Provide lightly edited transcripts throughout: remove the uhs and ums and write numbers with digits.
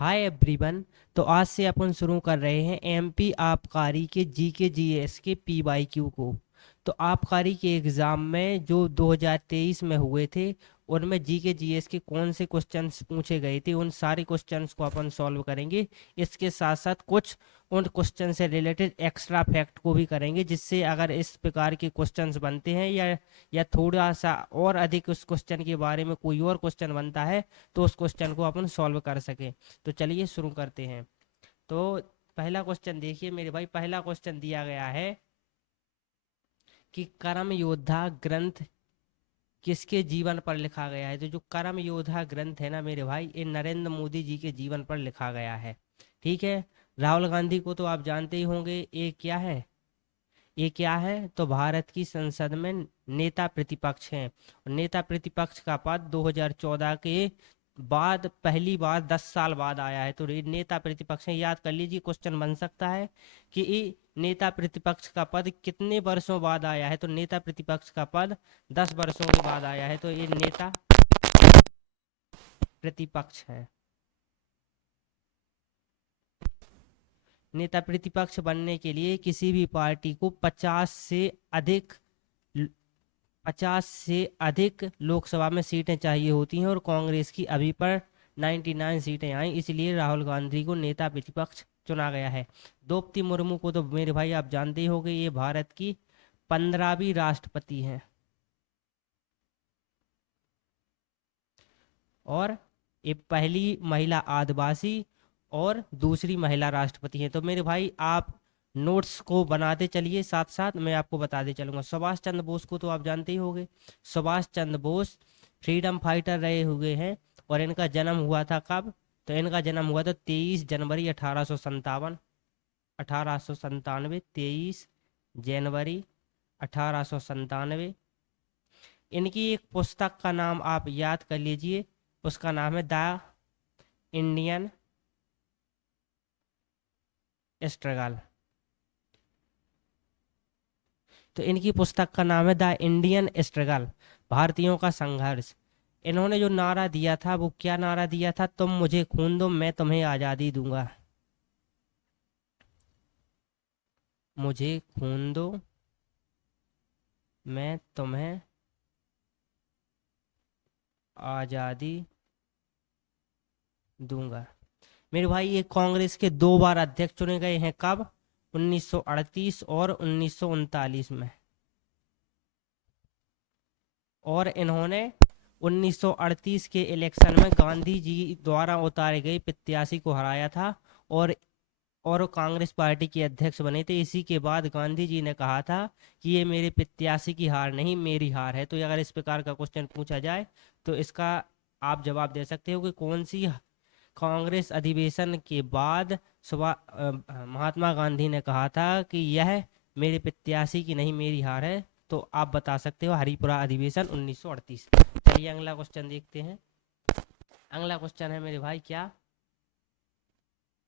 Hi everyone. तो आज से अपन शुरू कर रहे हैं एमपी आबकारी के जीके जीएस के पीवाईक्यू को। तो आबकारी के एग्ज़ाम में जो 2023 में हुए थे उनमें जीके जीएस के कौन से क्वेश्चंस पूछे गए थे उन सारे क्वेश्चंस को अपन सॉल्व करेंगे। इसके साथ साथ कुछ उन क्वेश्चन से रिलेटेड एक्स्ट्रा फैक्ट को भी करेंगे, जिससे अगर इस प्रकार के क्वेश्चंस बनते हैं या थोड़ा सा और अधिक उस क्वेश्चन के बारे में कोई और क्वेश्चन बनता है तो उस क्वेश्चन को अपन सॉल्व कर सकें। तो चलिए शुरू करते हैं। तो पहला क्वेश्चन देखिए मेरे भाई, पहला क्वेश्चन दिया गया है कि कर्म योद्धा ग्रंथ किसके जीवन पर लिखा गया है। तो जो कर्म योद्धा ग्रंथ है ना मेरे भाई, ये नरेंद्र मोदी जी के जीवन पर लिखा गया है। ठीक है। राहुल गांधी को तो आप जानते ही होंगे, ये क्या है तो भारत की संसद में नेता प्रतिपक्ष हैं। और नेता प्रतिपक्ष का पद 2014 के बाद पहली बार 10 साल बाद आया है। तो ये नेता प्रतिपक्ष हैं, याद कर लीजिए। क्वेश्चन बन सकता है कि ये नेता प्रतिपक्ष का पद कितने वर्षों बाद आया है। तो नेता प्रतिपक्ष का पद 10 वर्षों के बाद आया है। तो ये नेता प्रतिपक्ष है। नेता प्रतिपक्ष बनने के लिए किसी भी पार्टी को 50 से अधिक लोकसभा में सीटें चाहिए होती हैं, और कांग्रेस की अभी पर 99 सीटें आई, इसलिए राहुल गांधी को नेता प्रतिपक्ष चुना गया है। द्रौपदी मुर्मू को तो मेरे भाई आप जानते ही होंगे, ये भारत की 15वीं राष्ट्रपति हैं। और ये पहली महिला आदिवासी और दूसरी महिला राष्ट्रपति हैं। तो मेरे भाई आप नोट्स को बनाते चलिए, साथ साथ मैं आपको बताते चलूंगा। सुभाष चंद्र बोस को तो आप जानते ही होंगे। सुभाष चंद्र बोस फ्रीडम फाइटर रहे हुए हैं। और इनका जन्म हुआ था कब? तो इनका जन्म हुआ था 23 जनवरी 1857। 1897, 23 जनवरी 1897। इनकी एक पुस्तक का नाम आप याद कर लीजिए, उसका नाम है द इंडियन स्ट्रगल। तो इनकी पुस्तक का नाम है द इंडियन स्ट्रगल, भारतीयों का संघर्ष। इन्होंने जो नारा दिया था वो क्या नारा दिया था? तुम मुझे खून दो, मैं तुम्हें आज़ादी दूंगा। मुझे खून दो, मैं तुम्हें आज़ादी दूंगा। मेरे भाई ये कांग्रेस के 2 बार अध्यक्ष चुने गए हैं। कब? 1938 और 1939 में। और इन्होंने 1938 के इलेक्शन में गांधी जी द्वारा उतारे गए प्रत्याशी को हराया था। और और वो कांग्रेस पार्टी के अध्यक्ष बने थे। इसी के बाद गांधी जी ने कहा था कि ये मेरे प्रत्याशी की हार नहीं, मेरी हार है। तो अगर इस प्रकार का क्वेश्चन पूछा जाए तो इसका आप जवाब दे सकते हो कि कौन सी कांग्रेस अधिवेशन के बाद महात्मा गांधी ने कहा था कि यह मेरे प्रत्याशी की नहीं, मेरी हार है। तो आप बता सकते हो हरिपुरा अधिवेशन 1938। चलिए अगला क्वेश्चन देखते हैं। अगला क्वेश्चन है मेरे भाई, क्या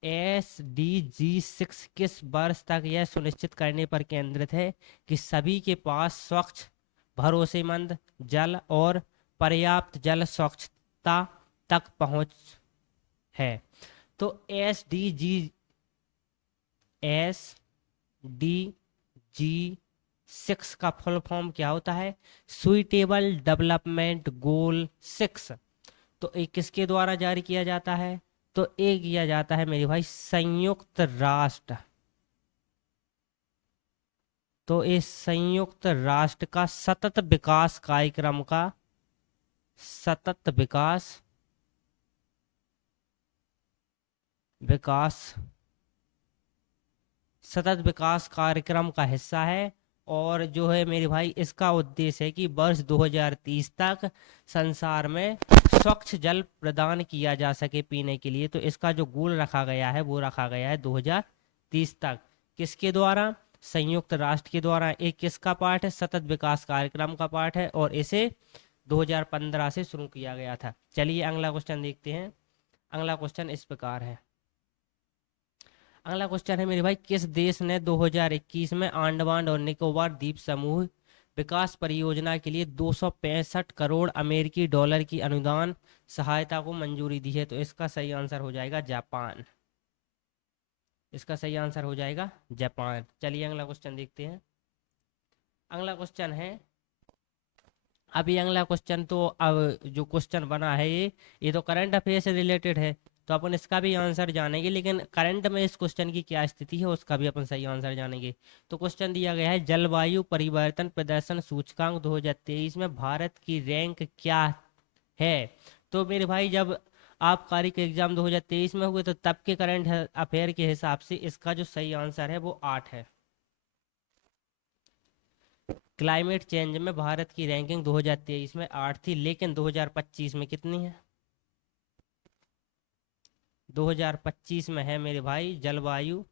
SDG 6 किस वर्ष तक यह सुनिश्चित करने पर केंद्रित है कि सभी के पास स्वच्छ, भरोसेमंद जल और पर्याप्त जल स्वच्छता तक पहुंच है। तो SDG 6 का फुल फॉर्म क्या होता है? Suitable development goal 6। तो ये किसके द्वारा जारी किया जाता है? तो ये किया जाता है मेरे भाई संयुक्त राष्ट्र। तो इस संयुक्त राष्ट्र का सतत विकास कार्यक्रम का सतत विकास सतत विकास कार्यक्रम का हिस्सा है। और जो है मेरे भाई इसका उद्देश्य है कि वर्ष 2030 तक संसार में स्वच्छ जल प्रदान किया जा सके पीने के लिए। तो इसका जो गोल रखा गया है वो रखा गया है 2030 तक। किसके द्वारा? संयुक्त राष्ट्र के द्वारा। एक किसका पार्ट है? सतत विकास कार्यक्रम का पार्ट है, और इसे 2015 से शुरू किया गया था। चलिए अगला क्वेश्चन देखते हैं। अगला क्वेश्चन इस प्रकार है। अगला क्वेश्चन है मेरे भाई, किस देश ने 2021 में अंडमान और निकोबार द्वीप समूह विकास परियोजना के लिए 265 करोड़ अमेरिकी डॉलर की अनुदान सहायता को मंजूरी दी है। तो इसका सही आंसर हो जाएगा जापान। इसका सही आंसर हो जाएगा जापान। चलिए अगला क्वेश्चन देखते हैं। अगला क्वेश्चन है, अभी अगला क्वेश्चन तो अब जो क्वेश्चन बना है ये तो करंट अफेयर से रिलेटेड है, तो अपन इसका भी आंसर जानेंगे, लेकिन करंट में इस क्वेश्चन की क्या स्थिति है उसका भी अपन सही आंसर जानेंगे। तो क्वेश्चन दिया गया है, जलवायु परिवर्तन प्रदर्शन सूचकांक 2023 में भारत की रैंक क्या है। तो मेरे भाई जब आबकारी के एग्जाम 2023 में हुए तो तब के करंट अफेयर के हिसाब से इसका जो सही आंसर है वो 8 है। क्लाइमेट चेंज में भारत की रैंकिंग 2023 में 8 थी, लेकिन 2025 में कितनी है? 2025 में है मेरे भाई जलवायु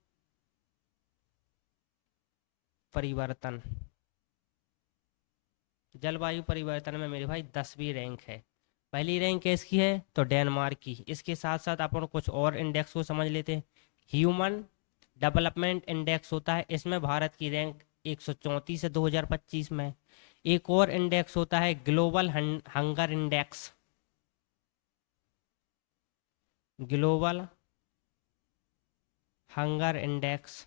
परिवर्तन। जलवायु परिवर्तन में मेरे भाई 10वीं रैंक है। पहली रैंक किसकी है? तो डेनमार्क की। इसके साथ साथ अपन कुछ और इंडेक्स को समझ लेते हैं। ह्यूमन डेवलपमेंट इंडेक्स होता है, इसमें भारत की रैंक 134 है 2025 में। एक और इंडेक्स होता है global hunger index. Global hunger index,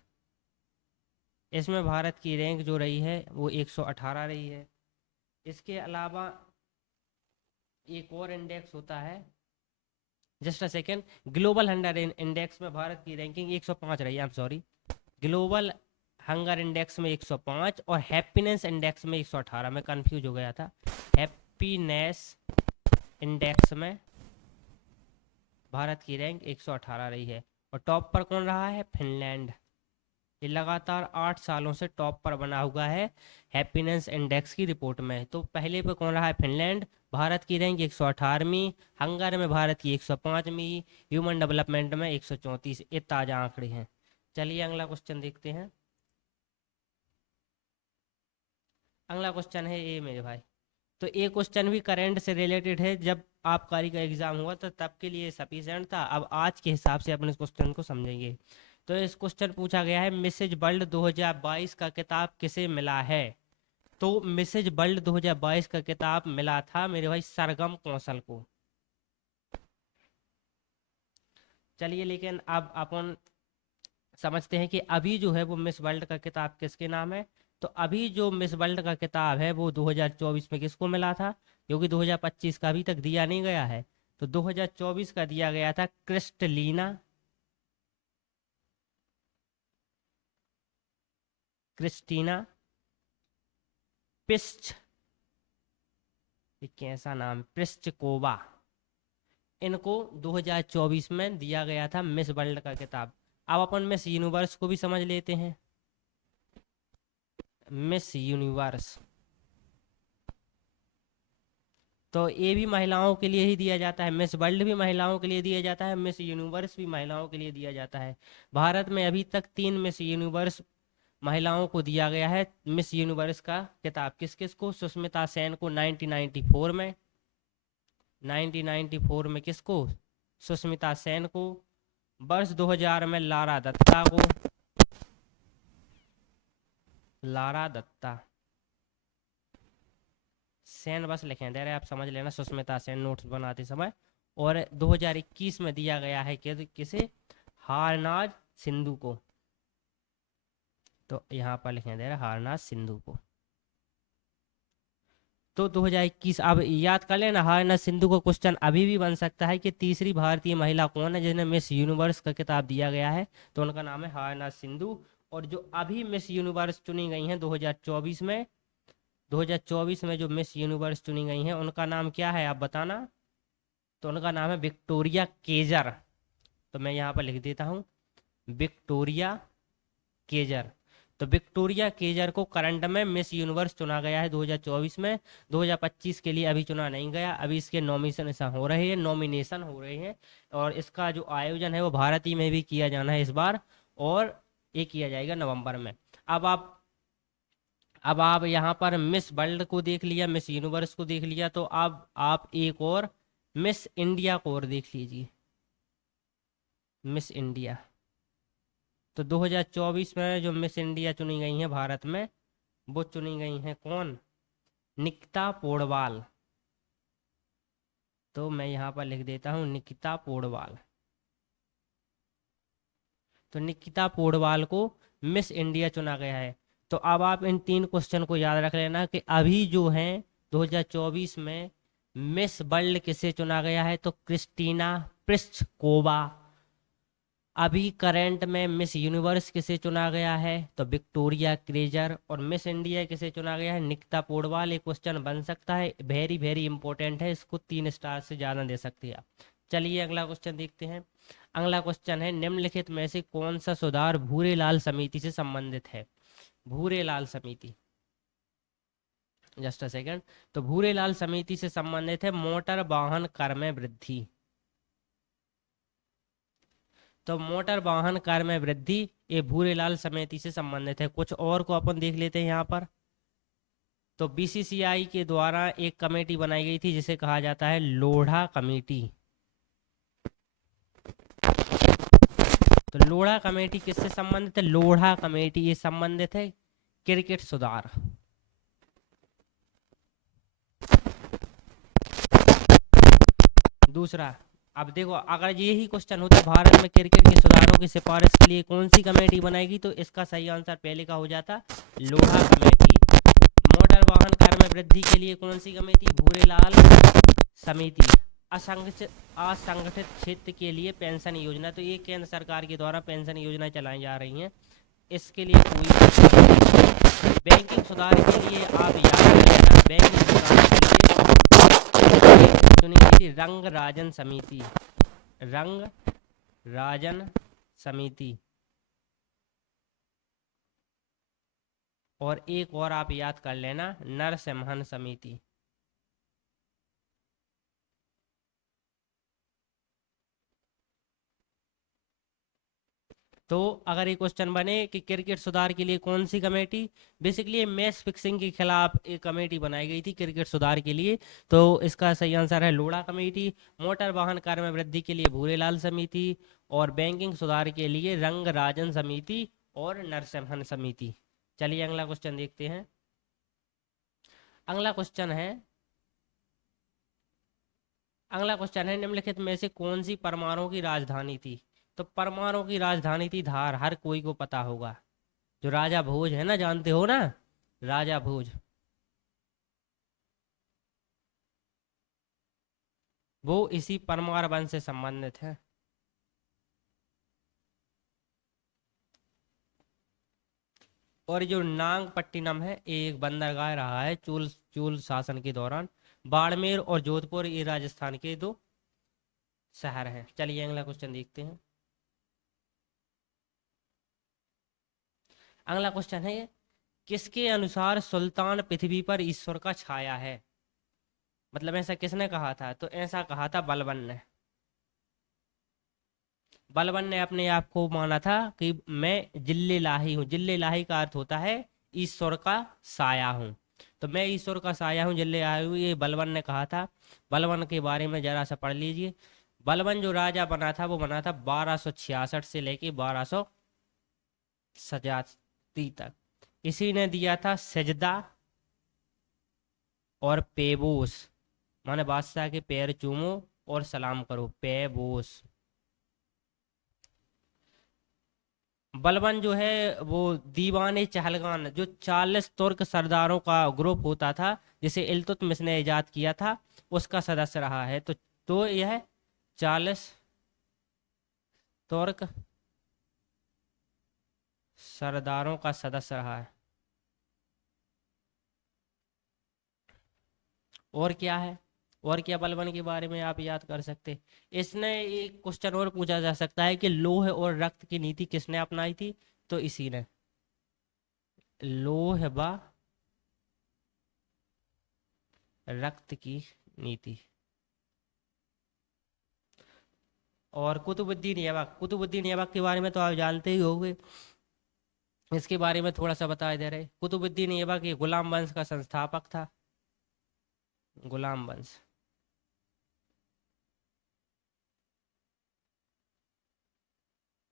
इसमें भारत की रैंक जो रही है वो 118 रही है। इसके अलावा एक और इंडेक्स होता है, just a second, global hunger index में भारत की रैंकिंग 105 रही है। I am sorry, global hunger index में 105 और हैप्पीनेस इंडेक्स में 118, में कंफ्यूज हो गया था। हैप्पीनेस इंडेक्स में भारत की रैंक 118 रही है। और टॉप पर कौन रहा है? फिनलैंड। ये लगातार 8 सालों से टॉप पर बना हुआ है हैप्पीनेस इंडेक्स की रिपोर्ट में। तो पहले पे कौन रहा है? फिनलैंड। भारत की रैंक 118वीं, हंगर में भारत की 105वीं, ह्यूमन डेवलपमेंट में 134। ये ताज़ा आंकड़े हैं। चलिए अगला क्वेश्चन देखते हैं। अगला क्वेश्चन है ये मेरे भाई, तो ये क्वेश्चन भी करंट से रिलेटेड है। जब आबकारी का एग्जाम हुआ तो तब के लिए सफिशिएंट था, अब आज के हिसाब से अपन इस क्वेश्चन को समझेंगे। तो इस क्वेश्चन पूछा गया है, मिसेज वर्ल्ड 2022 का किताब किसे मिला है? तो मिसेज वर्ल्ड 2022 का किताब मिला था मेरे भाई सरगम कौशल को। चलिए लेकिन अब अपन समझते हैं कि अभी जो है वो मिस वर्ल्ड का किताब किसके नाम है। तो अभी जो मिस वर्ल्ड का किताब है वो 2024 में किसको मिला था? क्योंकि 2025 का अभी तक दिया नहीं गया है, तो 2024 का दिया गया था क्रिस्टलीना, क्रिस्टीना पिस्ट, ये कैसा नाम, प्रिस्टकोवा। इनको 2024 में दिया गया था मिस वर्ल्ड का किताब। अब अपन मिस यूनिवर्स को भी समझ लेते हैं। मिस यूनिवर्स तो ये भी महिलाओं के लिए ही दिया जाता है। मिस वर्ल्ड भी महिलाओं के लिए दिया जाता है, मिस यूनिवर्स भी महिलाओं के लिए दिया जाता है। भारत में अभी तक 3 मिस यूनिवर्स महिलाओं को दिया गया है। मिस यूनिवर्स का किताब किस किस को? सुष्मिता सेन को 1994 में, 1994 में किसको? सुष्मिता सेन को। वर्ष 2000 में लारा दत्ता को, लारा दत्ता, सेन बस लिखें दे रहे, आप समझ लेना, सुष्मिता सेन नोट्स बनाते समय। और 2021 में दिया गया है कि किसे? हारनाज सिंधु को। तो यहाँ पर लिखें दे रहे हारनाज सिंधु को। तो 2021, अब याद कर लेना, हारनाज सिंधु को क्वेश्चन अभी भी बन सकता है कि तीसरी भारतीय महिला कौन है जिन्हें मिस यूनिवर्स का किताब दिया गया है। तो उनका नाम है हारनाज सिंधु। और जो अभी मिस यूनिवर्स चुनी गई हैं 2024 में, 2024 में जो मिस यूनिवर्स चुनी गई हैं उनका नाम क्या है आप बताना। तो उनका नाम है विक्टोरिया केजर। तो मैं यहाँ पर लिख देता हूँ विक्टोरिया केजर। तो विक्टोरिया केजर को करंट में मिस यूनिवर्स चुना गया है 2024 में। 2025 के लिए अभी चुना नहीं गया, अभी इसके नॉमिनेशन हो रहे हैं, नॉमिनेशन हो रहे हैं। और इसका जो आयोजन है वो भारत ही में भी किया जाना है इस बार, और ये किया जाएगा नवंबर में। अब आप अब आप यहाँ पर मिस वर्ल्ड को देख लिया, मिस यूनिवर्स को देख लिया, तो अब आप एक और मिस इंडिया को और देख लीजिए। मिस इंडिया, तो 2024 में जो मिस इंडिया चुनी गई हैं भारत में, वो चुनी गई हैं कौन? निकिता पोडवाल। तो मैं यहाँ पर लिख देता हूँ निकिता पोडवाल। तो निकिता पोडवाल को मिस इंडिया चुना गया है। तो अब आप इन 3 क्वेश्चन को याद रख लेना कि अभी जो है 2024 में मिस वर्ल्ड किसे चुना गया है, तो क्रिस्टीना प्लिस्कोवा। अभी करंट में मिस यूनिवर्स किसे चुना गया है, तो विक्टोरिया क्रेजर। और मिस इंडिया किसे चुना गया है, निकिता पोडवाल। एक क्वेश्चन बन सकता है, वेरी वेरी इंपॉर्टेंट है, इसको 3 स्टार से ज़्यादा दे सकती है आप। चलिए अगला क्वेश्चन देखते हैं। अगला क्वेश्चन है, निम्नलिखित में से कौन सा सुधार भूरेलाल समिति से संबंधित है। भूरेलाल समिति, जस्ट अ सेकंड। तो भूरेलाल समिति से संबंधित है मोटर वाहन कर में वृद्धि। तो मोटर वाहन कर में वृद्धि ये भूरेलाल समिति से संबंधित है। कुछ और को अपन देख लेते हैं यहाँ पर। तो बीसीसीआई के द्वारा एक कमेटी बनाई गई थी जिसे कहा जाता है लोढ़ा कमेटी। तो लोढ़ा कमेटी किससे संबंधित है, लोढ़ा कमेटी ये संबंधित है क्रिकेट सुधार। दूसरा, अब देखो अगर यही क्वेश्चन होता भारत में क्रिकेट के सुधारों की सिफारिश के लिए कौन सी कमेटी बनाएगी, तो इसका सही आंसर पहले का हो जाता लोढ़ा कमेटी। मोटर वाहन कर में वृद्धि के लिए कौन सी कमेटी, भूरेलाल समिति। असंगठित असंगठित क्षेत्र के लिए पेंशन योजना, तो ये केंद्र सरकार के द्वारा पेंशन योजना चलाई जा रही हैं, इसके लिए कोई। बैंकिंग सुधार के लिए आप याद रखना, बैंकिंग सुधार के लिए चुनी गई थी रंग राजन समिति। रंग राजन समिति। और एक और आप याद कर लेना, नरसिम्हन समिति। तो अगर ये क्वेश्चन बने कि क्रिकेट सुधार के लिए कौन सी कमेटी, बेसिकली मैच फिक्सिंग के खिलाफ एक कमेटी बनाई गई थी क्रिकेट सुधार के लिए, तो इसका सही आंसर है लोढ़ा कमेटी। मोटर वाहन कर में वृद्धि के लिए भूरेलाल समिति, और बैंकिंग सुधार के लिए रंग राजन समिति और नरसिम्हन समिति। चलिए अगला क्वेश्चन देखते हैं। अगला क्वेश्चन है, अगला क्वेश्चन है निम्नलिखित में से कौन सी परमाणु की राजधानी थी। तो परमाणु की राजधानी थी धार, हर कोई को पता होगा। जो राजा भोज है ना, जानते हो ना, राजा भोज, वो इसी परमार वंश से संबंधित है। और जो नागपट्टिनम है ये एक बंदरगाह रहा है चोल चोल शासन के दौरान। बाड़मेर और जोधपुर ये राजस्थान के 2 शहर हैं। चलिए अगला क्वेश्चन देखते हैं। अगला क्वेश्चन है, किसके अनुसार सुल्तान पृथ्वी पर ईश्वर का छाया है। मतलब ऐसा किसने कहा था, तो ऐसा कहा था बलबन ने। बलबन ने अपने आप को माना था कि मैं जिल्ले लाही हूँ। जिल्ले लाही का अर्थ होता है ईश्वर का साया हूँ। तो मैं ईश्वर का साया हूँ, जिल्ले लाही हूँ, ये बलबन ने कहा था। बलबन के बारे में जरा सा पढ़ लीजिए। बलबन जो राजा बना था वो बना था 1266 से लेके 1287 तक। इसी ने दिया था सजदा और पेबोस, माने बादशाह के पैर चूमो और सलाम करो, पेबोस। बलबन जो है वो दीवाने चहलगान, जो 40 तुर्क सरदारों का ग्रुप होता था जिसे इल्तुतमिश ने इजाद किया था, उसका सदस्य रहा है। तो यह 40 तुर्क सरदारों का सदस्य रहा है। और क्या है, और क्या बलबन के बारे में आप याद कर सकते। इसने एक क्वेश्चन और पूछा जा सकता है कि लोह और रक्त की नीति किसने अपनाई थी, तो इसी ने, लोह व रक्त की नीति। और कुतुबुद्दीन ऐबक, कुतुबुद्दीन ऐबक के बारे में तो आप जानते ही होंगे, इसके बारे में थोड़ा सा बता दे रहे। कुतुबुद्दीन ऐबक ये गुलाम वंश का संस्थापक था, गुलाम वंश।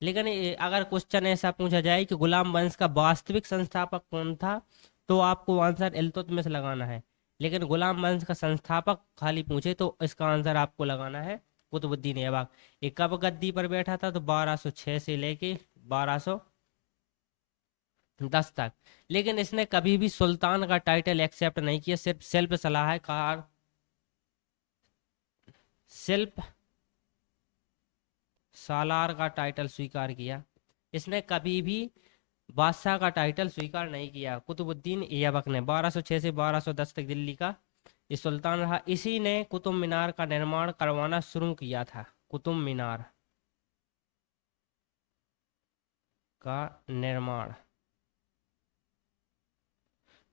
लेकिन अगर क्वेश्चन ऐसा पूछा जाए कि गुलाम वंश का वास्तविक संस्थापक कौन था, तो आपको आंसर इल्तुतमिश लगाना है। लेकिन गुलाम वंश का संस्थापक खाली पूछे तो इसका आंसर आपको लगाना है कुतुबुद्दीन ऐबक। ये कब गद्दी पर बैठा था? तो 1206 से लेके 1210 तक। लेकिन इसने कभी भी सुल्तान का टाइटल एक्सेप्ट नहीं किया, सिर्फ शिल्प सलाहकार, शिल्प सालार का टाइटल स्वीकार किया। इसने कभी भी बादशाह का टाइटल स्वीकार नहीं किया। कुतुबुद्दीन ऐबक ने 1206 से 1210 तक दिल्ली का ये सुल्तान रहा। इसी ने कुतुब मीनार का निर्माण करवाना शुरू किया था। कुतुब मीनार का निर्माण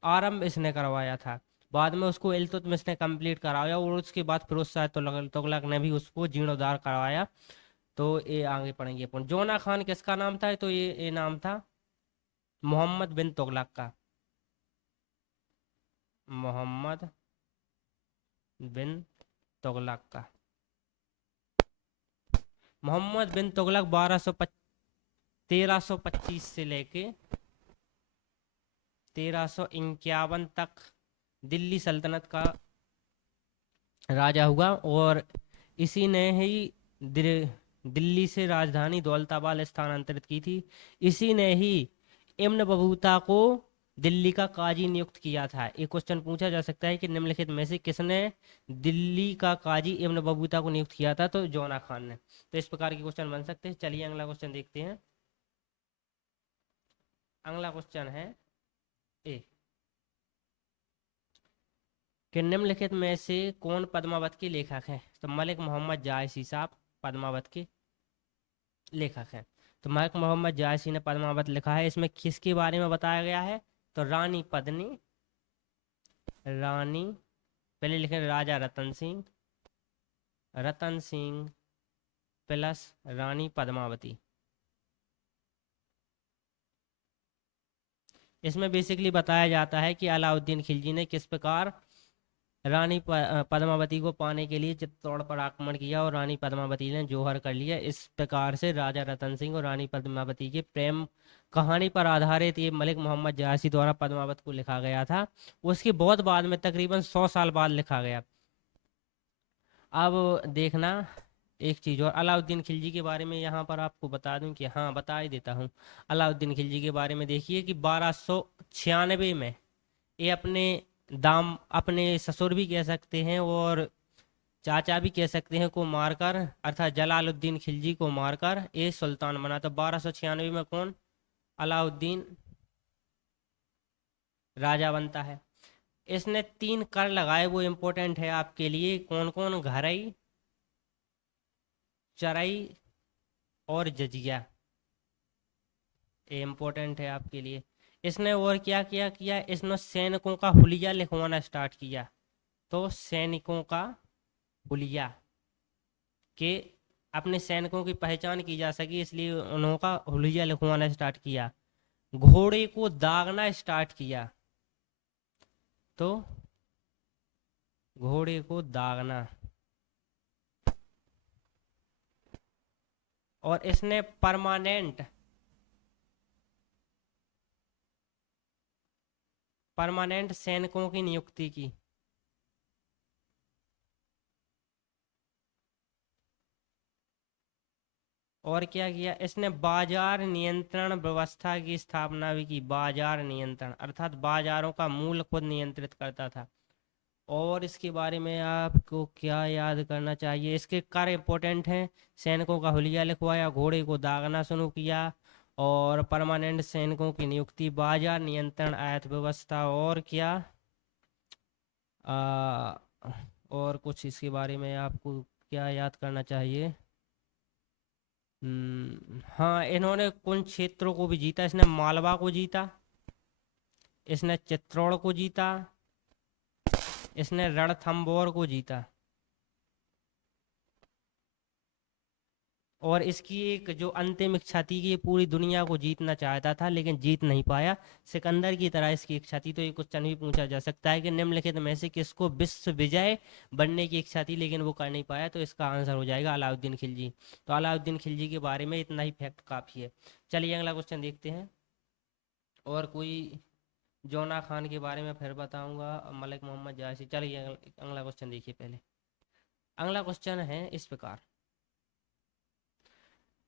आरंभ इसने करवाया था। बाद में उसको इल्तुतमिश ने कंप्लीट कराया और उसके बाद फिरोज शाह तुगलक ने भी उसको जीर्णोद्धार करवाया। तो ये आगे पढ़ेंगे अपन। जोना खान किसका नाम था? तो ये नाम था मोहम्मद बिन तुगलक का। मोहम्मद बिन तुगलक का। मोहम्मद बिन तुगलक 1325 से लेके 1351 तक दिल्ली सल्तनत का राजा हुआ। और इसी ने ही दिल्ली से राजधानी दौलताबाद स्थानांतरित की थी। इसी ने ही इब्न बतूता को दिल्ली का काजी नियुक्त किया था। एक क्वेश्चन पूछा जा सकता है कि निम्नलिखित में से किसने दिल्ली का काजी इब्न बतूता को नियुक्त किया था? तो जोना खान ने। तो इस प्रकार के क्वेश्चन बन सकते हैं। चलिए अगला क्वेश्चन देखते हैं। अगला क्वेश्चन है ए कि निम्नलिखित में से कौन पद्मावत के लेखक हैं? तो मलिक मोहम्मद जायसी साहब पद्मावत के लेखक हैं। तो मलिक मोहम्मद जायसी ने पद्मावत लिखा है। इसमें किसके बारे में बताया गया है? तो रानी पद्मिनी, रानी, पहले लिखे राजा रतन सिंह, रतन सिंह प्लस रानी पद्मावती। इसमें बेसिकली बताया जाता है कि अलाउद्दीन खिलजी ने किस प्रकार रानी पद्मावती को पाने के लिए चित्तौड़ पर आक्रमण किया और रानी पद्मावती ने जौहर कर लिया। इस प्रकार से राजा रतन सिंह और रानी पद्मावती के प्रेम कहानी पर आधारित ये मलिक मोहम्मद जायसी द्वारा पद्मावत को लिखा गया था। उसके बहुत बाद में तकरीबन 100 साल बाद लिखा गया। अब देखना एक चीज़ और, अलाउद्दीन खिलजी के बारे में यहाँ पर आपको बता दूं कि हाँ बता ही देता हूँ। अलाउद्दीन खिलजी के बारे में देखिए कि 1296 में ये अपने ससुर भी कह सकते हैं और चाचा भी कह सकते हैं को मारकर, अर्थात जलालुद्दीन खिलजी को मारकर ये सुल्तान बना। तो 1296 में कौन? अलाउद्दीन राजा बनता है। इसने 3 कर लगाए, वो इम्पोर्टेंट है आपके लिए। कौन कौन? घरई, चरई और जजिया। ये इम्पोर्टेंट है आपके लिए। इसने और क्या क्या किया? इसने सैनिकों का हुलिया लिखवाना स्टार्ट किया। तो सैनिकों का हुलिया के अपने सैनिकों की पहचान की जा सके, इसलिए उन्होंने हुलिया लिखवाना स्टार्ट किया। घोड़े को दागना स्टार्ट किया। तो घोड़े को दागना। और इसने परमानेंट सैनिकों की नियुक्ति की। और क्या किया? इसने बाजार नियंत्रण व्यवस्था की स्थापना भी की। बाजार नियंत्रण अर्थात बाजारों का मूल्य खुद नियंत्रित करता था। और इसके बारे में आपको क्या याद करना चाहिए? इसके कार्य इंपॉर्टेंट हैं। सैनिकों का हुलिया लिखवाया, घोड़े को दागना शुरू किया और परमानेंट सैनिकों की नियुक्ति, बाजार नियंत्रण, अर्थव्यवस्था और क्या आ, और कुछ इसके बारे में आपको क्या याद करना चाहिए? हाँ, इन्होंने कुछ क्षेत्रों को भी जीता। इसने मालवा को जीता, इसने चित्तौड़ को जीता, इसने रणथंभौर को जीता। और इसकी एक जो अंतिम इच्छा थी कि ये पूरी दुनिया को जीतना चाहता था लेकिन जीत नहीं पाया। सिकंदर की तरह इसकी इच्छा थी। तो ये क्वेश्चन भी पूछा जा सकता है कि निम्नलिखित में से किसको विश्व विजय बनने की इच्छा थी लेकिन वो कर नहीं पाया? तो इसका आंसर हो जाएगा अलाउद्दीन खिलजी। तो अलाउद्दीन खिलजी के बारे में इतना ही फैक्ट काफ़ी है। चलिए अगला क्वेश्चन देखते हैं। और कोई जोना खान के बारे में फिर बताऊंगा, मलिक मोहम्मद जायसी। चलिए अगला क्वेश्चन देखिए पहले। अगला क्वेश्चन है इस प्रकार।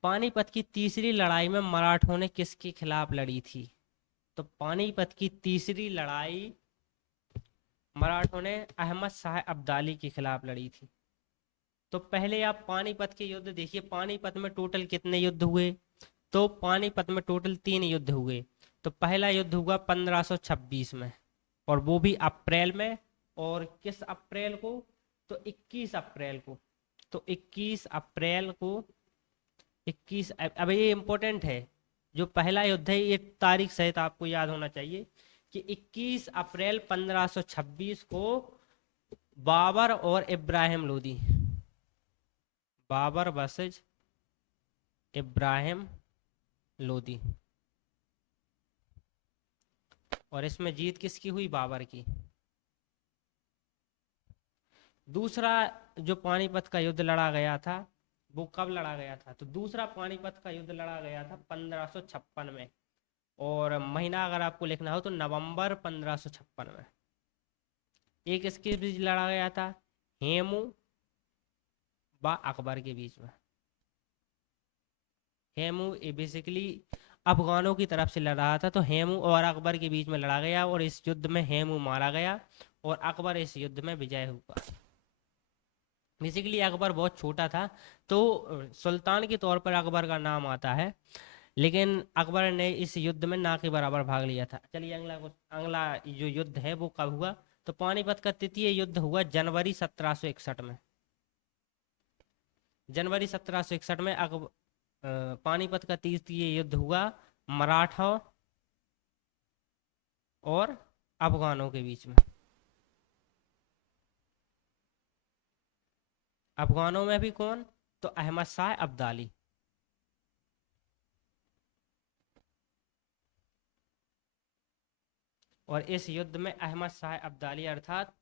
पानीपत की तीसरी लड़ाई में मराठों ने किसके खिलाफ लड़ी थी? तो पानीपत की तीसरी लड़ाई मराठों ने अहमद शाह अब्दाली के खिलाफ लड़ी थी। तो पहले आप पानीपत के युद्ध देखिए, पानीपत में टोटल कितने युद्ध हुए? तो पानीपत में टोटल 3 युद्ध हुए। तो पहला युद्ध हुआ 1526 में, और वो भी अप्रैल में। और किस अप्रैल को? तो 21 अप्रैल को। तो 21 अप्रैल को, 21, अब ये इम्पोर्टेंट है। जो पहला युद्ध है ये तारीख सहित आपको याद होना चाहिए कि 21 अप्रैल 1526 को बाबर और इब्राहिम लोदी, बाबर वर्सेज इब्राहिम लोदी, और इसमें जीत किसकी हुई? बाबर की। दूसरा जो पानीपत का युद्ध लड़ा गया था वो कब लड़ा गया था? तो दूसरा पानीपत का युद्ध लड़ा गया था 1556 में, और महीना अगर आपको लिखना हो तो नवंबर 1556 में। एक इसके बीच लड़ा गया था हेमू व अकबर के बीच में। हेमू बेसिकली अफगानों की तरफ से लड़ रहा था, तो हेमू और अकबर के बीच में लड़ा गया, और इस युद्ध में हेमू मारा गया और अकबर इस युद्ध में विजय हुआ। बेसिकली अकबर बहुत छोटा था, तो सुल्तान के तौर पर अकबर का नाम आता है, लेकिन अकबर ने इस युद्ध में ना के बराबर भाग लिया था। चलिए अगला जो युद्ध है वो कब हुआ? तो पानीपत का तृतीय युद्ध हुआ जनवरी 1761 में। जनवरी 1761 में पानीपत का तृतीय युद्ध हुआ मराठा और अफगानों के बीच में। अफगानों में भी कौन? तो अहमद शाह अब्दाली। और इस युद्ध में अहमद शाह अब्दाली अर्थात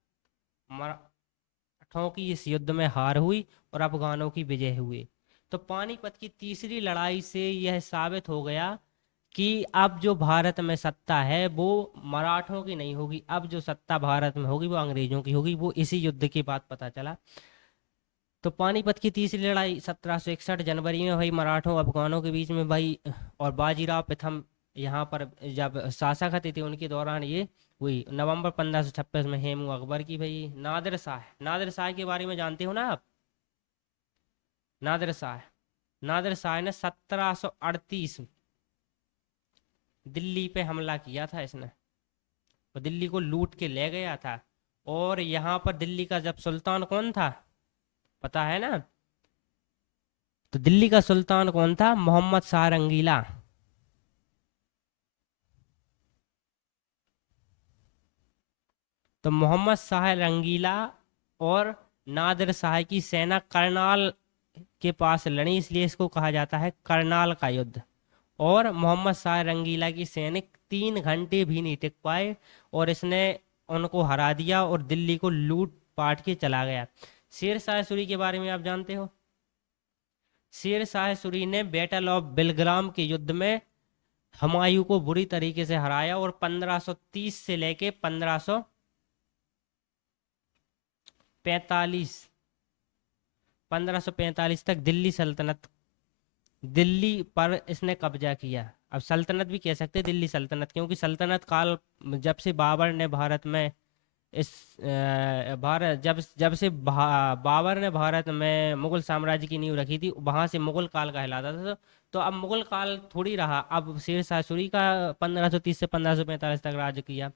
मराठों की इस युद्ध में हार हुई और अफगानों की विजय हुई। तो पानीपत की तीसरी लड़ाई से यह साबित हो गया कि अब जो भारत में सत्ता है वो मराठों की नहीं होगी, अब जो सत्ता भारत में होगी वो अंग्रेजों की होगी। वो इसी युद्ध के बाद पता चला। तो पानीपत की तीसरी लड़ाई 1761 जनवरी में भाई मराठों अफगानों के बीच में भाई, और बाजीराव प्रथम यहाँ पर जब शासक थे उनके दौरान ये हुई। नवंबर 1526 में हेमू अकबर की भाई। नादिर शाह, नादिर शाह के बारे में जानते हो ना आप? नादिर शाह, नादिर शाह ने 1738 दिल्ली पे हमला किया था इसने, और दिल्ली को लूट के ले गया था। और यहाँ पर दिल्ली का जब सुल्तान कौन था पता है ना? तो दिल्ली का सुल्तान कौन था? मोहम्मद शाह रंगीला। तो मोहम्मद शाह रंगीला और नादिर शाह की सेना करनाल के पास लड़ी, इसलिए इसको कहा जाता है करनाल का युद्ध। और मोहम्मद शाह रंगीला की सैनिक 3 घंटे भी नहीं टिक पाए, और इसने उनको हरा दिया और दिल्ली को लूट पाट के चला गया। शेर शाह सूरी के बारे में आप जानते हो? शेर शाह सूरी ने बैटल ऑफ बिलग्राम के युद्ध में हुमायूं को बुरी तरीके से हराया, और 1530 से लेके 1545 1545 तक दिल्ली पर इसने कब्जा किया। अब सल्तनत भी कह सकते हैं दिल्ली सल्तनत, क्योंकि सल्तनत काल जब से बाबर ने भारत में इस भारत जब जब से बाबर ने भारत में मुगल साम्राज्य की नींव रखी थी, वहां से मुगल काल कहलाता था। तो अब मुगल काल थोड़ी रहा, अब शेर शाह सूरी का 1530 से 1545 तक राज्य किया।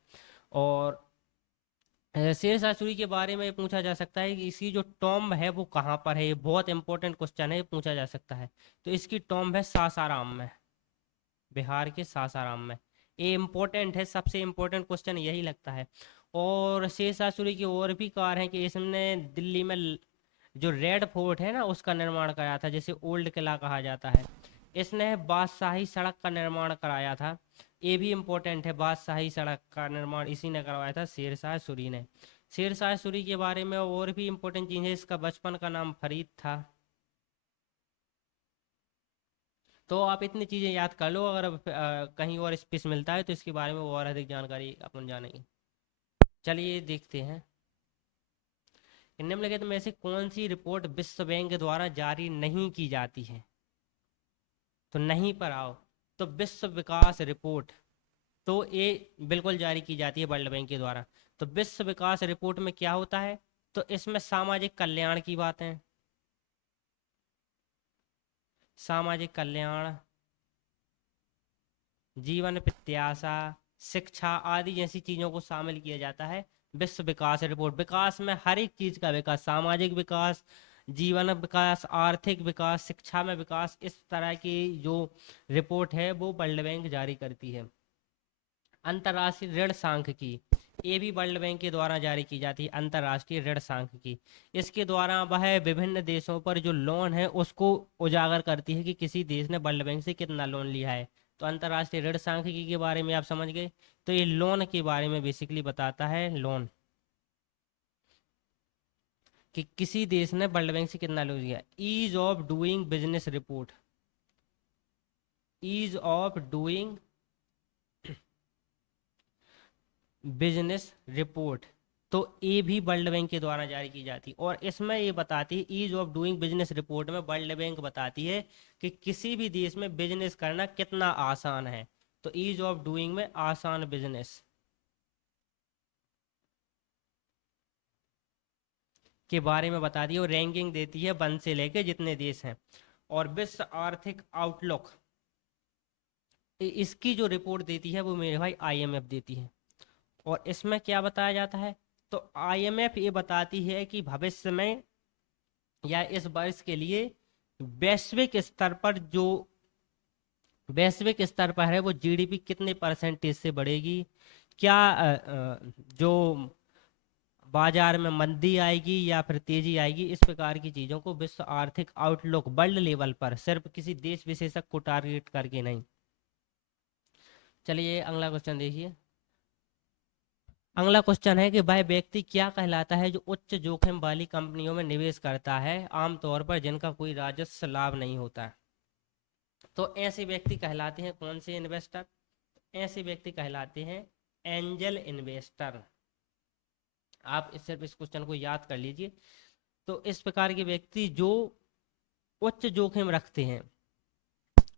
और शेर शाह सूरी के बारे में पूछा जा सकता है कि इसकी जो टॉम्ब है वो कहाँ पर है। ये बहुत इंपॉर्टेंट क्वेश्चन है, ये पूछा जा सकता है। तो इसकी टॉम्ब है सासाराम में, बिहार के सासाराम में। ये इम्पोर्टेंट है, सबसे इम्पोर्टेंट क्वेश्चन यही लगता है। और शेर शाह सूरी की और भी कार है कि इसने दिल्ली में जो रेड फोर्ट है ना उसका निर्माण कराया था, जिसे ओल्ड किला कहा जाता है। इसने बादशाही सड़क का निर्माण कराया था। ये भी इम्पोर्टेंट है, बादशाही सड़क का निर्माण इसी ने करवाया था, शेर शाह सूरी ने। शेर शाह सूरी के बारे में और भी इम्पोर्टेंट चीज़ है, इसका बचपन का नाम फरीद था। तो आप इतनी चीज़ें याद कर लो, अगर कहीं और स्पेस मिलता है तो इसके बारे में और अधिक जानकारी अपन जानेंगे। चलिए देखते हैं, निम्नलिखित में से कौन सी रिपोर्ट विश्व बैंक द्वारा जारी नहीं की जाती है। तो नहीं पर आओ, तो विश्व विकास रिपोर्ट तो ये बिल्कुल जारी की जाती है वर्ल्ड बैंक के द्वारा। तो विश्व विकास रिपोर्ट में क्या होता है, तो इसमें सामाजिक कल्याण की बातें, सामाजिक कल्याण, जीवन प्रत्याशा, शिक्षा आदि जैसी चीजों को शामिल किया जाता है विश्व विकास रिपोर्ट। विकास में हर एक चीज का विकास, सामाजिक विकास, जीवन विकास, आर्थिक विकास, शिक्षा में विकास, इस तरह की जो रिपोर्ट है वो वर्ल्ड बैंक जारी करती है। अंतर्राष्ट्रीय ऋण सांख्यिकी, ये भी वर्ल्ड बैंक के द्वारा जारी की जाती है, अंतर्राष्ट्रीय ऋण सांख्यिकी। इसके द्वारा वह विभिन्न देशों पर जो लोन है उसको उजागर करती है कि किसी देश ने वर्ल्ड बैंक से कितना लोन लिया है। तो अंतर्राष्ट्रीय ऋण सांख्यिकी के बारे में आप समझ गए। तो ये लोन के बारे में बेसिकली बताता है, लोन, कि किसी देश ने वर्ल्ड बैंक से कितना लोन लिया। Ease of doing business report, ease of doing business report, तो ये भी वर्ल्ड बैंक के द्वारा जारी की जाती है। और इसमें ये बताती है, ease of doing business report में वर्ल्ड बैंक बताती है कि किसी भी देश में बिजनेस करना कितना आसान है। तो ईज ऑफ डूइंग में आसान बिजनेस के बारे में बताती है, और रैंकिंग देती है 1 से लेके जितने देश हैं। और विश्व आर्थिक आउटलुक, इसकी जो रिपोर्ट देती है वो मेरे भाई आईएमएफ देती है। और इसमें क्या बताया जाता है, तो आईएमएफ ये बताती है कि भविष्य में या इस वर्ष के लिए वैश्विक स्तर पर जो, वैश्विक स्तर पर है वो जीडीपी कितने परसेंटेज से बढ़ेगी, क्या जो बाजार में मंदी आएगी या फिर तेजी आएगी, इस प्रकार की चीजों को विश्व आर्थिक आउटलुक वर्ल्ड लेवल पर, सिर्फ किसी देश विशेषक को टारगेट करके नहीं। चलिए अगला क्वेश्चन देखिए। अगला क्वेश्चन है कि वह व्यक्ति क्या कहलाता है जो उच्च जोखिम वाली कंपनियों में निवेश करता है, आमतौर पर जिनका कोई राजस्व लाभ नहीं होता है। तो ऐसे व्यक्ति कहलाते हैं कौन से इन्वेस्टर, ऐसे व्यक्ति कहलाते हैं एंजल इन्वेस्टर। आप सिर्फ इस क्वेश्चन को याद कर लीजिए। तो इस प्रकार के व्यक्ति जो उच्च जोखिम रखते हैं,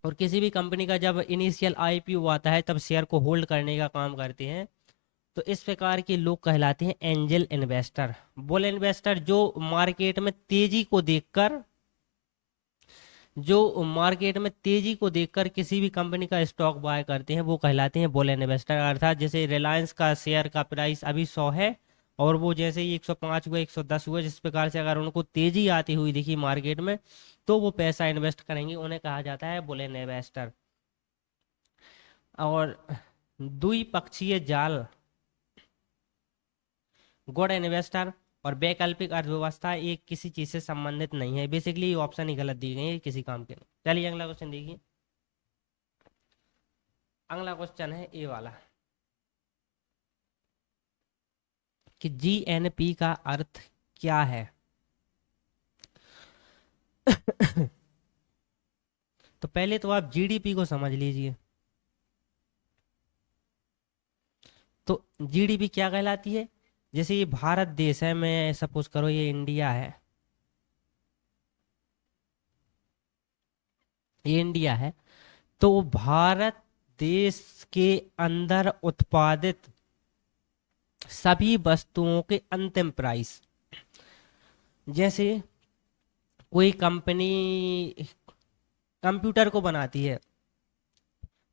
और किसी भी कंपनी का जब इनिशियल आईपीओ आता है तब शेयर को होल्ड करने का काम करते हैं, तो इस प्रकार के लोग कहलाते हैं एंजल इन्वेस्टर। बुल इन्वेस्टर जो मार्केट में तेजी को देखकर, जो मार्केट में तेजी को देखकर किसी भी कंपनी का स्टॉक बाय करते हैं वो कहलाते हैं बुल इन्वेस्टर। अर्थात जैसे रिलायंस का शेयर का प्राइस अभी 100 है, और वो जैसे ही 105 हुआ, 110 हुआ, जिस प्रकार से अगर उनको तेजी आती हुई दिखी मार्केट में तो वो पैसा इन्वेस्ट करेंगे, उन्हें कहा जाता है बुल इन्वेस्टर। और द्विपक्षीय जाल, गुड इन्वेस्टर, और वैकल्पिक अर्थव्यवस्था, ये किसी चीज से संबंधित नहीं है। बेसिकली ये ऑप्शन ही गलत दी गई है, किसी काम के नहीं। चलिए अगला क्वेश्चन देखिए। अगला क्वेश्चन है ए वाला, कि जीएनपी का अर्थ क्या है। तो पहले तो आप जीडीपी को समझ लीजिए। तो जीडीपी क्या कहलाती है, जैसे ये भारत देश है, मैं सपोज करो ये इंडिया है, ये इंडिया है, तो भारत देश के अंदर उत्पादित सभी वस्तुओं के अंतिम प्राइस, जैसे कोई कंपनी कंप्यूटर को बनाती है,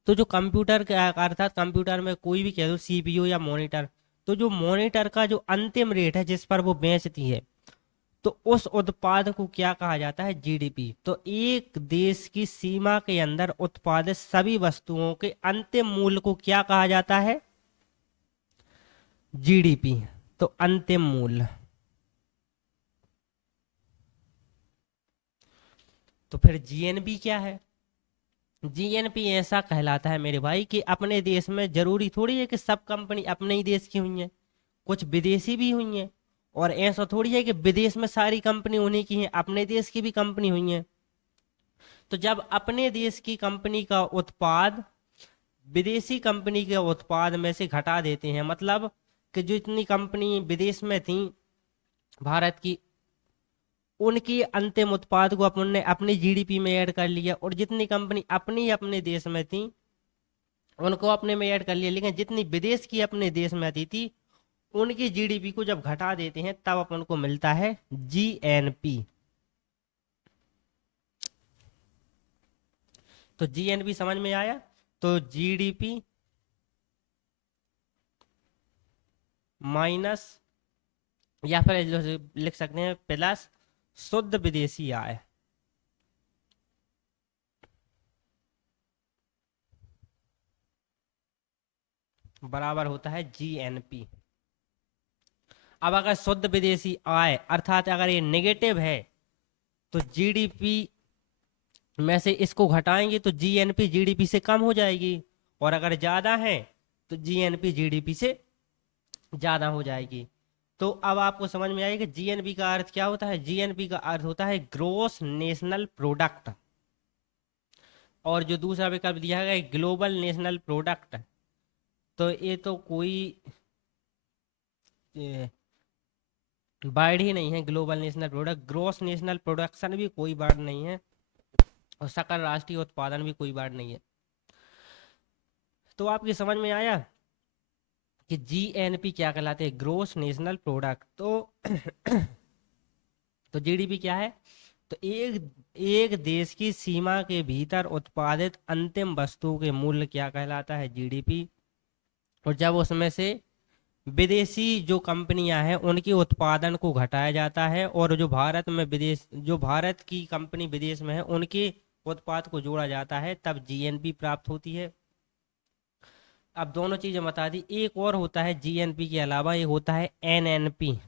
तो जो कंप्यूटर के अर्थात कंप्यूटर में कोई भी कह दो सीपीयू या मॉनिटर, तो जो मॉनिटर का जो अंतिम रेट है जिस पर वो बेचती है, तो उस उत्पाद को क्या कहा जाता है, जीडीपी। तो एक देश की सीमा के अंदर उत्पादित सभी वस्तुओं के अंतिम मूल्य को क्या कहा जाता है, जीडीपी। तो अंतिम मूल्य, तो फिर जीएनपी क्या है, जीएनपी ऐसा कहलाता है मेरे भाई कि अपने देश में जरूरी थोड़ी है कि सब कंपनी अपने ही देश की हुई है, कुछ विदेशी भी हुई हैं। और ऐसा थोड़ी है कि विदेश में सारी कंपनी उन्हीं की हैं, अपने देश की भी कंपनी हुई हैं। तो जब अपने देश की कंपनी का उत्पाद विदेशी कंपनी के उत्पाद में से घटा देते हैं, मतलब कि जो इतनी कंपनी विदेश में थी भारत की, उनकी अंतिम उत्पाद को अपन ने अपनी जीडीपी में ऐड कर लिया, और जितनी कंपनी अपनी अपने देश में थी उनको अपने में ऐड कर लिया, लेकिन जितनी विदेश की अपने देश में आती थी उनकी जीडीपी को जब घटा देते हैं तब अपन को मिलता है जीएनपी। तो जीएनपी समझ में आया। तो जीडीपी माइनस, या फिर लिख सकते हैं प्लस शुद्ध विदेशी आय, बराबर होता है जीएनपी। अब अगर शुद्ध विदेशी आय अर्थात अगर ये नेगेटिव है तो जीडीपी में से इसको घटाएंगे तो जीएनपी जीडीपी से कम हो जाएगी, और अगर ज्यादा है तो जीएनपी जीडीपी से ज्यादा हो जाएगी। तो अब आपको समझ में आएगा जीएनपी का अर्थ क्या होता है। जीएनपी का अर्थ होता है ग्रोस नेशनल प्रोडक्ट, और जो दूसरा विकल्प दिया गया है ग्लोबल नेशनल प्रोडक्ट। तो ये तो कोई वर्ड ही नहीं है global national product, gross national production भी कोई वर्ड नहीं है, और सकल राष्ट्रीय उत्पादन भी कोई वर्ड नहीं है। तो आपकी समझ में आया कि जीएनपी क्या कहलाते हैं, ग्रोस नेशनल प्रोडक्ट। तो जीडीपी क्या है, तो एक देश की सीमा के भीतर उत्पादित अंतिम वस्तु के मूल्य क्या कहलाता है, जीडीपी। और जब उसमें से विदेशी जो कंपनियां हैं उनके उत्पादन को घटाया जाता है, और जो भारत में विदेश जो भारत की कंपनी विदेश में है उनके उत्पाद को जोड़ा जाता है, तब जीएनपी प्राप्त होती है। अब दोनों चीजें बता दी, एक और होता है जीएनपी के अलावा, एक होता है एनएनपी।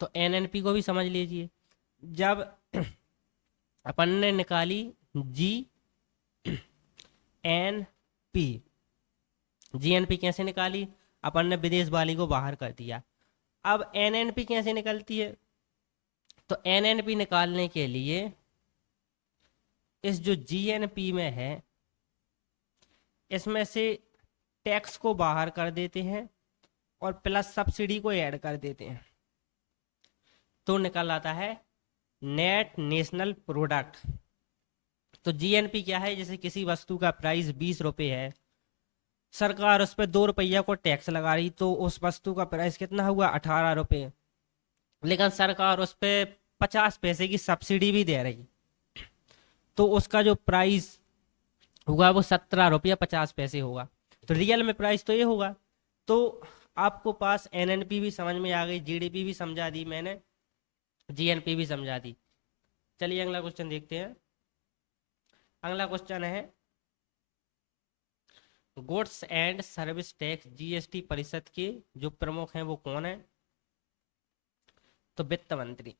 तो एनएनपी को भी समझ लीजिए। जब अपन ने निकाली जी एन पी, जीएनपी कैसे निकाली, अपन ने विदेश वाली को बाहर कर दिया। अब एनएनपी कैसे निकलती है, तो एनएनपी निकालने के लिए इस जो जीएनपी में है इसमें से टैक्स को बाहर कर देते हैं और प्लस सब्सिडी को ऐड कर देते हैं, तो निकल आता है नेट नेशनल प्रोडक्ट। तो जीएनपी क्या है, जैसे किसी वस्तु का प्राइस 20 रुपये है, सरकार उस पर 2 रुपया को टैक्स लगा रही, तो उस वस्तु का प्राइस कितना हुआ, 18 रुपये, लेकिन सरकार उस पर 50 पैसे की सब्सिडी भी दे रही, तो उसका जो प्राइस होगा वो 17 रुपया 50 पैसे होगा। तो रियल में प्राइस तो ये होगा। तो आपको पास एनएनपी भी समझ में आ गई, जीडीपी भी समझा दी मैंने, जीएनपी भी समझा दी। चलिए अगला क्वेश्चन देखते हैं। अगला क्वेश्चन है goods and service tax GST परिषद के जो प्रमुख हैं वो कौन है, तो वित्त मंत्री।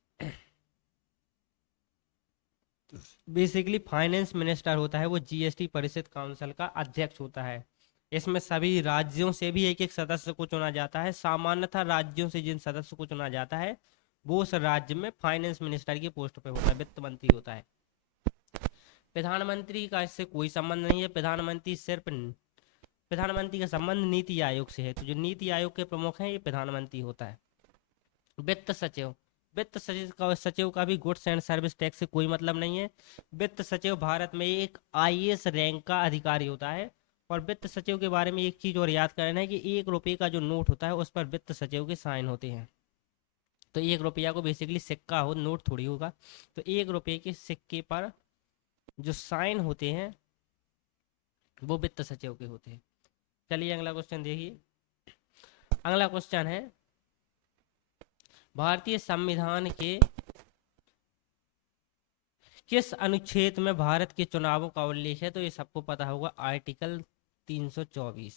बेसिकली फाइनेंस मिनिस्टर होता है वो, जीएसटी परिषद काउंसिल का अध्यक्ष होता है। इसमें सभी राज्यों से भी एक एक सदस्य को चुना जाता है। सामान्यतः राज्यों से जिन सदस्य को चुना जाता है वो उस राज्य में फाइनेंस मिनिस्टर की पोस्ट पे होता है, वित्त मंत्री होता है। प्रधानमंत्री का इससे कोई संबंध नहीं है, प्रधानमंत्री का संबंध नीति आयोग से है। तो जो नीति आयोग के प्रमुख हैं ये प्रधानमंत्री होता है। वित्त सचिव, वित्त सचिव का भी गुड्स एंड सर्विस टैक्स से कोई मतलब नहीं है। वित्त सचिव भारत में एक आईएएस रैंक का अधिकारी होता है। और वित्त सचिव के बारे में एक चीज और याद करना है कि 1 रुपये का जो नोट होता है उस पर वित्त सचिव के साइन होते हैं। तो 1 रुपया को बेसिकली सिक्का हो, नोट थोड़ी होगा। तो 1 रुपये के सिक्के पर जो साइन होते हैं वो वित्त सचिव के होते हैं। चलिए अगला क्वेश्चन देखिए। अगला क्वेश्चन है भारतीय संविधान के किस अनुच्छेद में भारत के चुनावों का उल्लेख है, तो ये सबको पता होगा, आर्टिकल 324।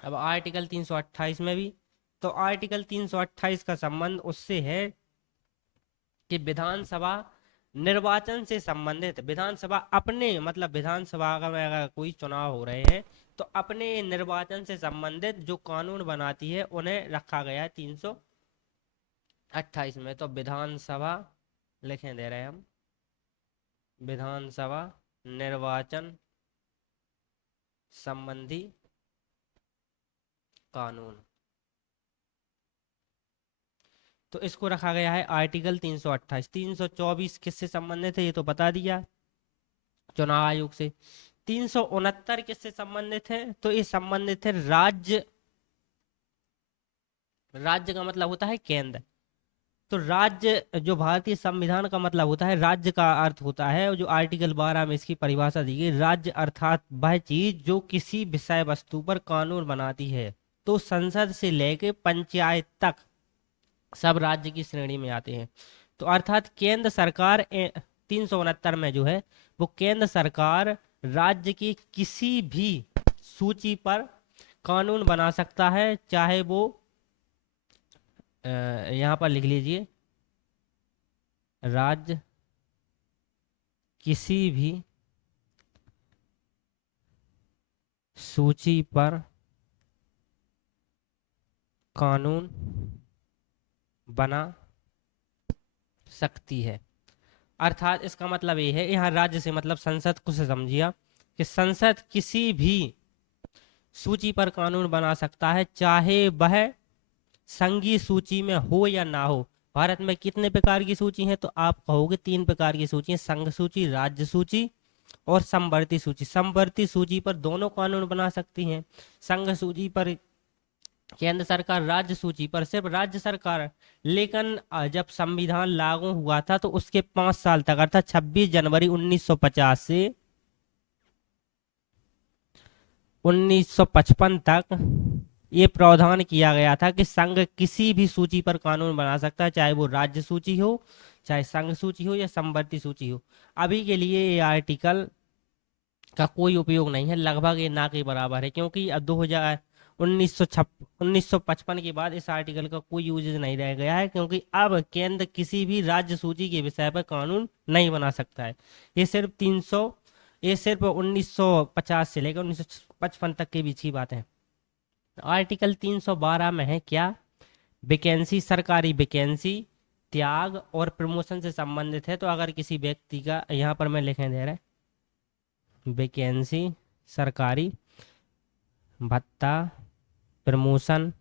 अब आर्टिकल 328 में भी, तो आर्टिकल 328 का संबंध उससे है कि विधानसभा निर्वाचन से संबंधित, विधानसभा अपने मतलब विधानसभा का में अगर कोई चुनाव हो रहे हैं तो अपने निर्वाचन से संबंधित जो कानून बनाती है उन्हें रखा गया है 28 में, तो विधानसभा लिखें दे रहे हैं हम, विधानसभा निर्वाचन संबंधी कानून। तो इसको रखा गया है आर्टिकल 328। 324 किससे संबंधित है ये तो बता दिया, चुनाव आयोग से। 369 किससे संबंधित है, तो ये संबंधित है राज्य, राज्य का मतलब होता है केंद्र। तो राज्य, जो भारतीय संविधान का मतलब होता है राज्य का अर्थ होता है, और जो आर्टिकल 12 में इसकी परिभाषा दी गई, राज्य अर्थात वह चीज जो किसी विषय वस्तु पर कानून बनाती है। तो संसद से लेके पंचायत तक सब राज्य की श्रेणी में आते हैं। तो अर्थात केंद्र सरकार 369 में जो है वो केंद्र सरकार राज्य की किसी भी सूची पर कानून बना सकता है, चाहे वो यहाँ पर लिख लीजिए, राज्य किसी भी सूची पर कानून बना सकती है। अर्थात इसका मतलब ये है, यहाँ राज्य से मतलब संसद को से समझिए कि संसद किसी भी सूची पर कानून बना सकता है, चाहे वह संघीय सूची में हो या ना हो। भारत में कितने प्रकार की सूची है, तो आप कहोगे 3 प्रकार की सूची है, संघ सूची, राज्य सूची और समवर्ती सूची। समवर्ती सूची पर दोनों कानून बना सकती हैं, संघ सूची पर केंद्र सरकार, राज्य सूची पर सिर्फ राज्य सरकार। लेकिन जब संविधान लागू हुआ था तो उसके 5 साल तक अर्थात 26 जनवरी 1950 से 1955 तक ये प्रावधान किया गया था कि संघ किसी भी सूची पर कानून बना सकता है, चाहे वो राज्य सूची हो, चाहे संघ सूची हो या समवर्ती सूची हो। अभी के लिए ये आर्टिकल का कोई उपयोग नहीं है, लगभग ये ना के बराबर है, क्योंकि अब 2000 1955 के बाद इस आर्टिकल का कोई यूज नहीं रह गया है, क्योंकि अब केंद्र किसी भी राज्य सूची के विषय पर कानून नहीं बना सकता है। ये सिर्फ 1950 से लेकर 1955 तक के बीच की बात है। आर्टिकल 312 में है क्या, वैकेंसी, सरकारी वैकेंसी त्याग और प्रमोशन से संबंधित है। तो अगर किसी व्यक्ति का, यहाँ पर मैं लिखने दे रहा है, वैकेंसी, सरकारी भत्ता, प्रमोशन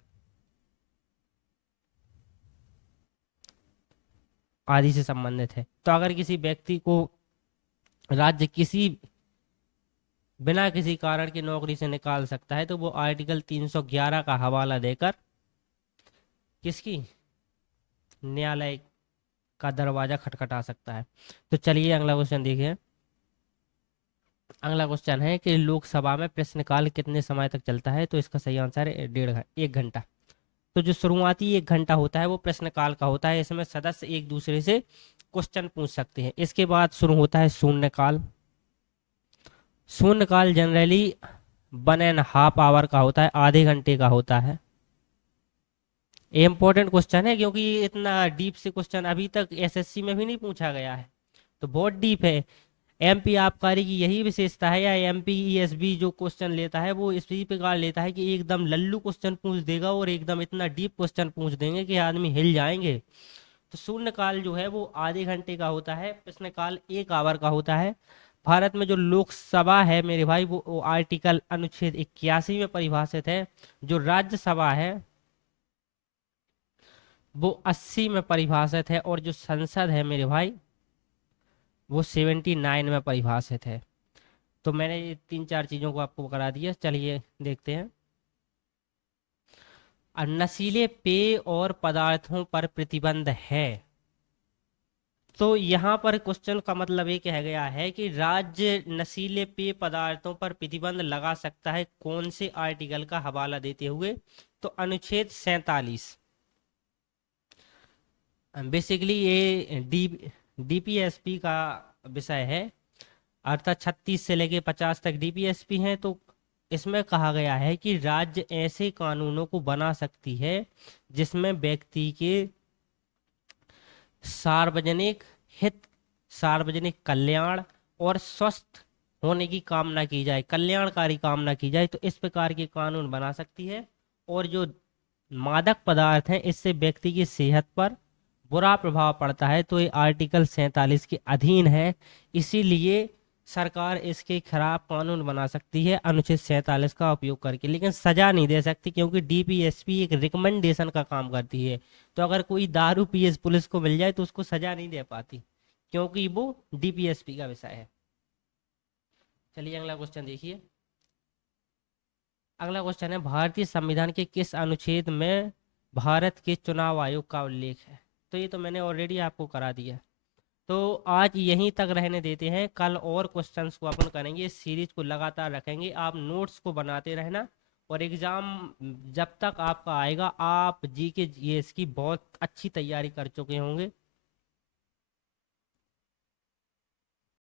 आदि से संबंधित है। तो अगर किसी व्यक्ति को राज्य किसी बिना किसी कारण की नौकरी से निकाल सकता है, तो वो आर्टिकल 311 का हवाला देकर किसकी, न्यायालय का दरवाजा खटखटा सकता है। तो चलिए अगला क्वेश्चन देखिए। अगला क्वेश्चन है कि लोकसभा में प्रश्नकाल कितने समय तक चलता है, तो इसका सही आंसर है 1 घंटा। तो जो शुरुआती 1 घंटा होता है वो प्रश्नकाल का होता है, इसमें सदस्य एक दूसरे से क्वेश्चन पूछ सकते हैं। इसके बाद शुरू होता है शून्यकाल। शून्यकाल जनरली 1.5 आवर का होता है, आधे घंटे का होता है। ये इंपॉर्टेंट क्वेश्चन है, क्योंकि ये इतना डीप से क्वेश्चन अभी तक एसएससी में भी नहीं पूछा गया है, तो बहुत डीप है। एमपी आबकारी की यही विशेषता है, या एमपी ईएसबी जो क्वेश्चन लेता है वो इसी प्रकार लेता है कि एकदम लल्लू क्वेश्चन पूछ देगा और एकदम इतना डीप क्वेश्चन पूछ देंगे कि आदमी हिल जाएंगे। तो शून्यकाल जो है वो आधे घंटे का होता है, प्रश्नकाल 1 आवर का होता है। भारत में जो लोकसभा है मेरे भाई, वो आर्टिकल अनुच्छेद 81 में परिभाषित है। जो राज्यसभा है वो 80 में परिभाषित है, और जो संसद है मेरे भाई वो 79 में परिभाषित है। तो मैंने ये 3-4 चीज़ों को आपको करा दिया, चलिए देखते हैं। नशीले पेय और पदार्थों पर प्रतिबंध है। तो यहाँ पर क्वेश्चन का मतलब ये कहा गया है कि राज्य नशीले पेय पदार्थों पर प्रतिबंध लगा सकता है, कौन से आर्टिकल का हवाला देते हुए, तो अनुच्छेद 47। बेसिकली ये डीपीएसपी का विषय है, अर्थात 36 से लेके 50 तक डीपीएसपी हैं। तो इसमें कहा गया है कि राज्य ऐसे कानूनों को बना सकती है जिसमें व्यक्ति के सार्वजनिक हित, सार्वजनिक कल्याण और स्वस्थ होने की कामना की जाए, कल्याणकारी कामना की जाए, तो इस प्रकार के कानून बना सकती है। और जो मादक पदार्थ हैं इससे व्यक्ति की सेहत पर बुरा प्रभाव पड़ता है तो ये आर्टिकल 47 के अधीन है। इसीलिए सरकार इसके खिलाफ कानून बना सकती है अनुच्छेद 47 का उपयोग करके, लेकिन सजा नहीं दे सकती, क्योंकि डीपीएसपी एक रिकमेंडेशन का काम करती है। तो अगर कोई दारू पीएस पुलिस को मिल जाए तो उसको सजा नहीं दे पाती, क्योंकि वो डीपीएसपी का विषय है। चलिए अगला क्वेश्चन देखिए। अगला क्वेश्चन है, भारतीय संविधान के किस अनुच्छेद में भारत के चुनाव आयोग का उल्लेख है? तो ये तो मैंने ऑलरेडी आपको करा दिया। तो आज यहीं तक रहने देते हैं, कल और क्वेश्चंस को अपन करेंगे, इस सीरीज को लगातार रखेंगे। आप नोट्स को बनाते रहना, और एग्ज़ाम जब तक आपका आएगा आप जी के जीएस की बहुत अच्छी तैयारी कर चुके होंगे।